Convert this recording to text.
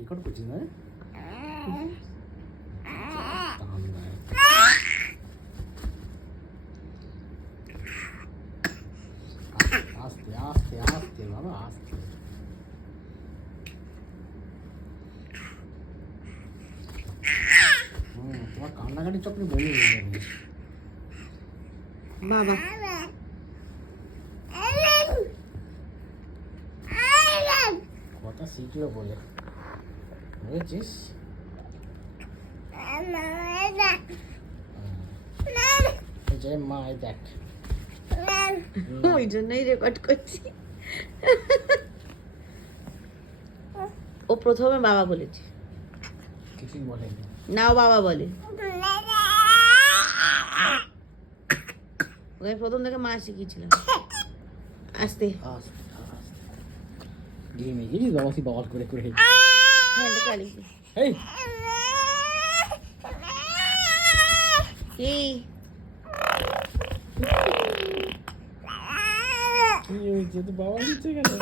Record করছিস না? আস্তে আস্তে আস্তে বাবা আস্তে। তোমার কান্নাকাটি চক্রে বমি হয়ে যাবে বাবা। কথা শিখলো বলে বুঝেছিস? যে মা এই দেখ ওই জন্যই রেকর্ড করছি। ও প্রথমে বাবা বলেছে, কিছুই বলেনি। নাও বাবা বলে। ওকে প্রথম থেকে মা শিখিয়েছিলাম। আস্তে আস্তে আস্তে গেমে গেছিস বাবা সি বল করে করে। হ্যাঁ এটা চালিয়ে এই কি কি হয়েছে তো বাবা নিচে গেল?